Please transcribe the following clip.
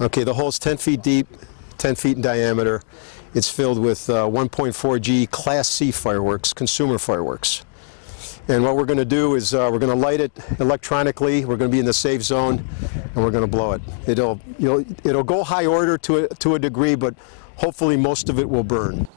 Okay, the hole's 10 feet deep, 10 feet in diameter. It's filled with 1.4G Class C fireworks, consumer fireworks. And what we're going to do is we're going to light it electronically. We're going to be in the safe zone, and we're going to blow it. It'll go high order to a degree, but hopefully most of it will burn.